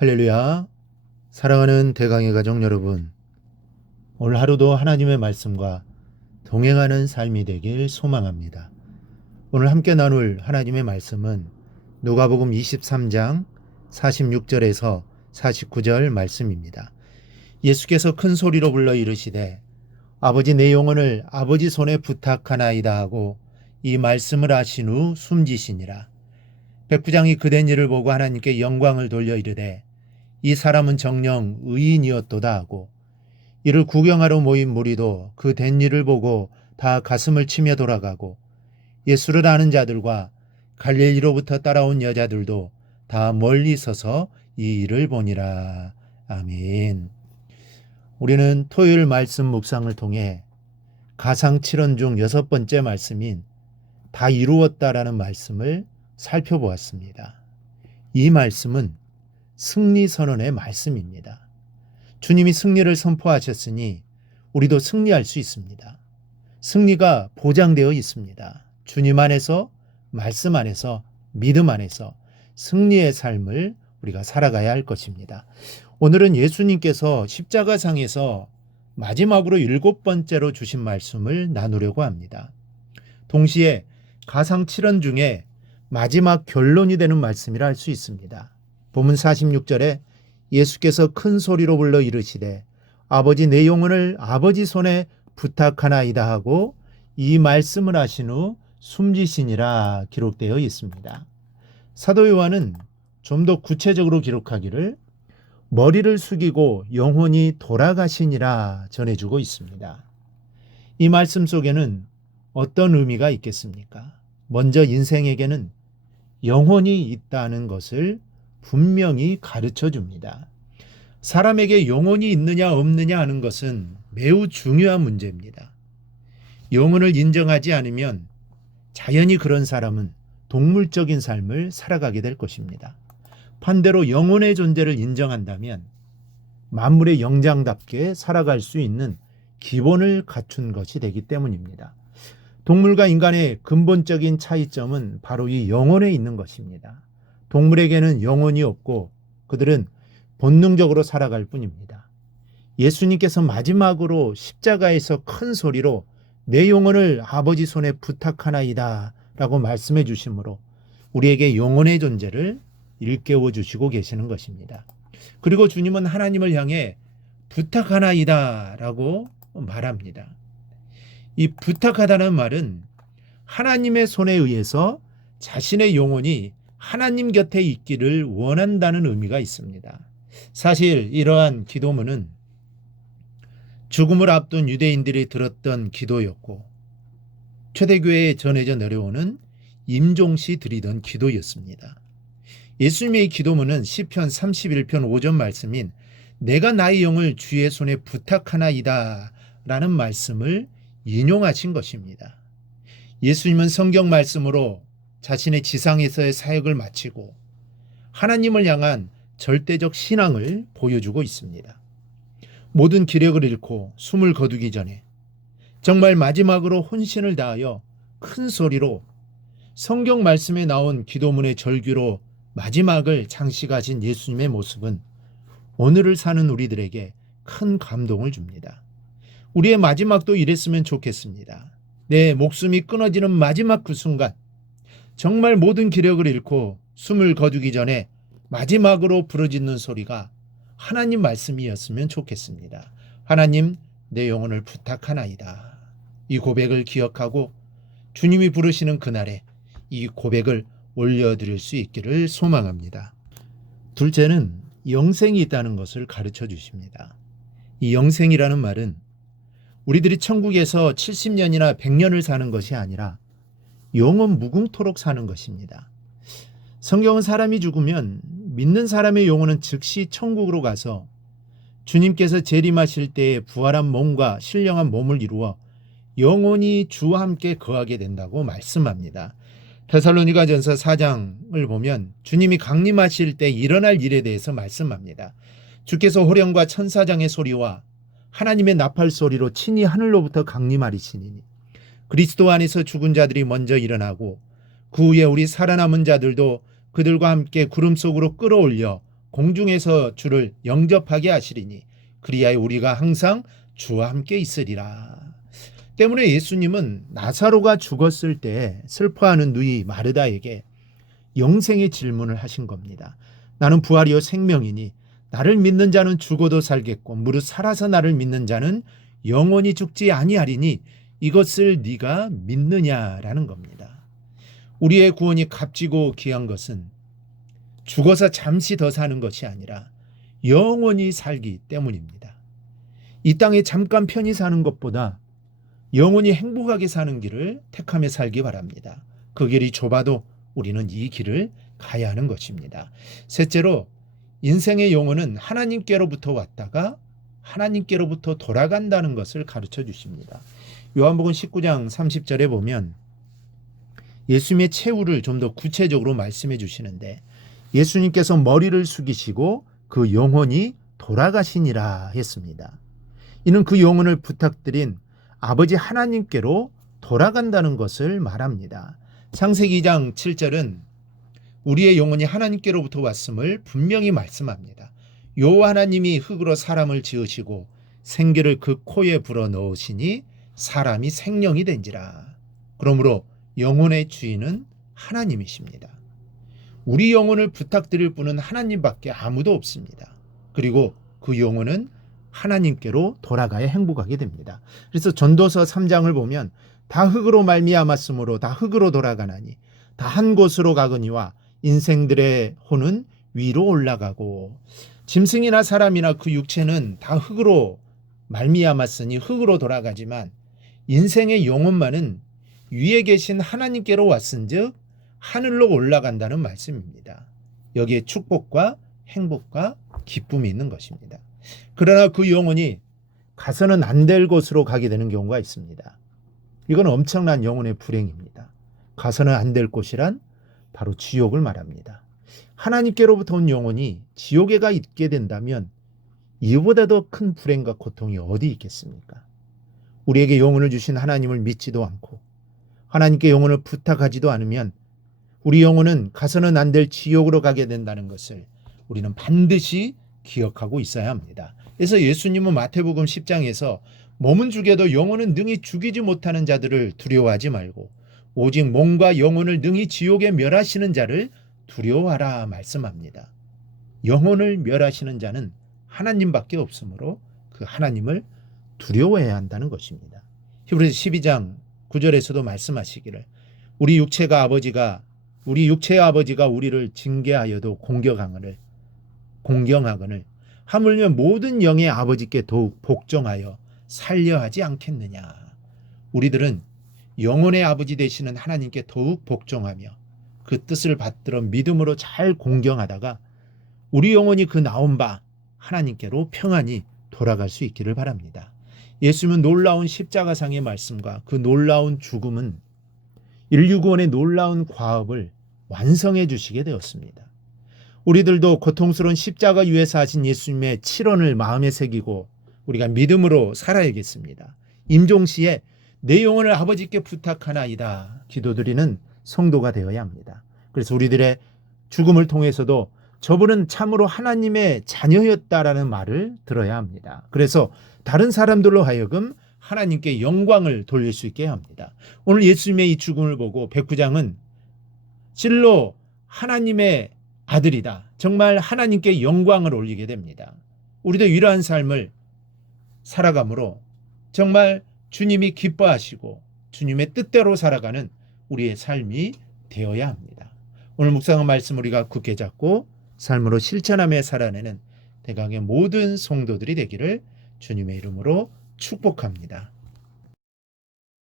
할렐루야. 사랑하는 대강의 가족 여러분, 오늘 하루도 하나님의 말씀과 동행하는 삶이 되길 소망합니다. 오늘 함께 나눌 하나님의 말씀은 누가복음 23장 46절에서 49절 말씀입니다. 예수께서 큰 소리로 불러 이르시되 아버지 내 영혼을 아버지 손에 부탁하나이다 하고 이 말씀을 하신 후 숨지시니라. 백부장이 그된 일을 보고 하나님께 영광을 돌려 이르되 이 사람은 정녕 의인이었도다 하고, 이를 구경하러 모인 무리도 그 된 일을 보고 다 가슴을 치며 돌아가고, 예수를 아는 자들과 갈릴리로부터 따라온 여자들도 다 멀리 서서 이 일을 보니라. 아멘. 우리는 토요일 말씀 묵상을 통해 가상 7원 중 6번째 말씀인 다 이루었다라는 말씀을 살펴보았습니다. 이 말씀은 승리 선언의 말씀입니다. 주님이 승리를 선포하셨으니 우리도 승리할 수 있습니다. 승리가 보장되어 있습니다. 주님 안에서, 말씀 안에서, 믿음 안에서 승리의 삶을 우리가 살아가야 할 것입니다. 오늘은 예수님께서 십자가상에서 마지막으로 7번째로 주신 말씀을 나누려고 합니다. 동시에 가상 7원 중에 마지막 결론이 되는 말씀이라 할 수 있습니다. 본문 46절에 예수께서 큰 소리로 불러 이르시되 아버지 내 영혼을 아버지 손에 부탁하나이다 하고 이 말씀을 하신 후 숨지시니라 기록되어 있습니다. 사도 요한은 좀 더 구체적으로 기록하기를 머리를 숙이고 영혼이 돌아가시니라 전해주고 있습니다. 이 말씀 속에는 어떤 의미가 있겠습니까? 먼저 인생에게는 영혼이 있다는 것을 분명히 가르쳐 줍니다. 사람에게 영혼이 있느냐 없느냐 하는 것은 매우 중요한 문제입니다. 영혼을 인정하지 않으면 자연히 그런 사람은 동물적인 삶을 살아가게 될 것입니다. 반대로 영혼의 존재를 인정한다면 만물의 영장답게 살아갈 수 있는 기본을 갖춘 것이 되기 때문입니다. 동물과 인간의 근본적인 차이점은 바로 이 영혼에 있는 것입니다. 동물에게는 영혼이 없고 그들은 본능적으로 살아갈 뿐입니다. 예수님께서 마지막으로 십자가에서 큰 소리로 내 영혼을 아버지 손에 부탁하나이다 라고 말씀해 주심으로 우리에게 영혼의 존재를 일깨워 주시고 계시는 것입니다. 그리고 주님은 하나님을 향해 부탁하나이다 라고 말합니다. 이 부탁하다는 말은 하나님의 손에 의해서 자신의 영혼이 하나님 곁에 있기를 원한다는 의미가 있습니다. 사실 이러한 기도문은 죽음을 앞둔 유대인들이 들었던 기도였고 초대교회에 전해져 내려오는 임종시 드리던 기도였습니다. 예수님의 기도문은 시편 31편 5절 말씀인 내가 나의 영을 주의 손에 부탁하나이다 라는 말씀을 인용하신 것입니다. 예수님은 성경 말씀으로 자신의 지상에서의 사역을 마치고 하나님을 향한 절대적 신앙을 보여주고 있습니다. 모든 기력을 잃고 숨을 거두기 전에 정말 마지막으로 혼신을 다하여 큰 소리로 성경 말씀에 나온 기도문의 절규로 마지막을 장식하신 예수님의 모습은 오늘을 사는 우리들에게 큰 감동을 줍니다. 우리의 마지막도 이랬으면 좋겠습니다. 내 목숨이 끊어지는 마지막 그 순간 정말 모든 기력을 잃고 숨을 거두기 전에 마지막으로 부르짖는 소리가 하나님 말씀이었으면 좋겠습니다. 하나님, 내 영혼을 부탁하나이다. 이 고백을 기억하고 주님이 부르시는 그날에 이 고백을 올려드릴 수 있기를 소망합니다. 둘째는 영생이 있다는 것을 가르쳐 주십니다. 이 영생이라는 말은 우리들이 천국에서 70년이나 100년을 사는 것이 아니라 영원 무궁토록 사는 것입니다. 성경은 사람이 죽으면 믿는 사람의 영혼은 즉시 천국으로 가서 주님께서 재림하실 때에 부활한 몸과 신령한 몸을 이루어 영원히 주와 함께 거하게 된다고 말씀합니다. 데살로니가전서 4장을 보면 주님이 강림하실 때 일어날 일에 대해서 말씀합니다. 주께서 호령과 천사장의 소리와 하나님의 나팔 소리로 친히 하늘로부터 강림하리시니 그리스도 안에서 죽은 자들이 먼저 일어나고 그 후에 우리 살아남은 자들도 그들과 함께 구름 속으로 끌어올려 공중에서 주를 영접하게 하시리니 그리하여 우리가 항상 주와 함께 있으리라. 때문에 예수님은 나사로가 죽었을 때 슬퍼하는 누이 마르다에게 영생의 질문을 하신 겁니다. 나는 부활이요 생명이니 나를 믿는 자는 죽어도 살겠고 무릇 살아서 나를 믿는 자는 영원히 죽지 아니하리니 이것을 네가 믿느냐라는 겁니다. 우리의 구원이 값지고 귀한 것은 죽어서 잠시 더 사는 것이 아니라 영원히 살기 때문입니다. 이 땅에 잠깐 편히 사는 것보다 영원히 행복하게 사는 길을 택하며 살기 바랍니다. 그 길이 좁아도 우리는 이 길을 가야 하는 것입니다. 셋째로 인생의 영혼은 하나님께로부터 왔다가 하나님께로부터 돌아간다는 것을 가르쳐 주십니다. 요한복음 19장 30절에 보면 예수님의 최후를 좀 더 구체적으로 말씀해 주시는데 예수님께서 머리를 숙이시고 그 영혼이 돌아가시니라 했습니다. 이는 그 영혼을 부탁드린 아버지 하나님께로 돌아간다는 것을 말합니다. 창세기 2장 7절은 우리의 영혼이 하나님께로부터 왔음을 분명히 말씀합니다. 여호와 하나님이 흙으로 사람을 지으시고 생기를 그 코에 불어넣으시니 사람이 생명이 된지라. 그러므로 영혼의 주인은 하나님이십니다. 우리 영혼을 부탁드릴 분은 하나님밖에 아무도 없습니다. 그리고 그 영혼은 하나님께로 돌아가야 행복하게 됩니다. 그래서 전도서 3장을 보면 다 흙으로 말미암았으므로 다 흙으로 돌아가나니 다 한 곳으로 가거니와 인생들의 혼은 위로 올라가고 짐승이나 사람이나 그 육체는 다 흙으로 말미암았으니 흙으로 돌아가지만 인생의 영혼만은 위에 계신 하나님께로 왔은즉 하늘로 올라간다는 말씀입니다. 여기에 축복과 행복과 기쁨이 있는 것입니다. 그러나 그 영혼이 가서는 안 될 곳으로 가게 되는 경우가 있습니다. 이건 엄청난 영혼의 불행입니다. 가서는 안 될 곳이란 바로 지옥을 말합니다. 하나님께로부터 온 영혼이 지옥에 가 있게 된다면 이보다 더 큰 불행과 고통이 어디 있겠습니까? 우리에게 영혼을 주신 하나님을 믿지도 않고 하나님께 영혼을 부탁하지도 않으면 우리 영혼은 가서는 안 될 지옥으로 가게 된다는 것을 우리는 반드시 기억하고 있어야 합니다. 그래서 예수님은 마태복음 10장에서 몸은 죽여도 영혼은 능히 죽이지 못하는 자들을 두려워하지 말고 오직 몸과 영혼을 능히 지옥에 멸하시는 자를 두려워하라 말씀합니다. 영혼을 멸하시는 자는 하나님밖에 없으므로 그 하나님을 두려워해야 한다는 것입니다. 히브리서 12장 9절에서도 말씀하시기를 우리 육체의 아버지가 우리를 징계하여도 공경하거늘 하물며 모든 영의 아버지께 더욱 복종하여 살려 하지 않겠느냐. 우리들은 영혼의 아버지 되시는 하나님께 더욱 복종하며 그 뜻을 받들어 믿음으로 잘 공경하다가 우리 영혼이 그 나온 바 하나님께로 평안히 돌아갈 수 있기를 바랍니다. 예수님은 놀라운 십자가상의 말씀과 그 놀라운 죽음은 인류 구원의 놀라운 과업을 완성해 주시게 되었습니다. 우리들도 고통스러운 십자가 위에서 하신 예수님의 7원을 마음에 새기고 우리가 믿음으로 살아야겠습니다. 임종시에 내 영혼을 아버지께 부탁하나이다 기도드리는 성도가 되어야 합니다. 그래서 우리들의 죽음을 통해서도 저분은 참으로 하나님의 자녀였다라는 말을 들어야 합니다. 그래서 다른 사람들로 하여금 하나님께 영광을 돌릴 수 있게 합니다. 오늘 예수님의 이 죽음을 보고 백부장은 실로 하나님의 아들이다. 정말 하나님께 영광을 올리게 됩니다. 우리도 이러한 삶을 살아감으로 정말 주님이 기뻐하시고 주님의 뜻대로 살아가는 우리의 삶이 되어야 합니다. 오늘 묵상한 말씀 우리가 굳게 잡고 삶으로 실천하며 살아내는 대강의 모든 성도들이 되기를 주님의 이름으로 축복합니다.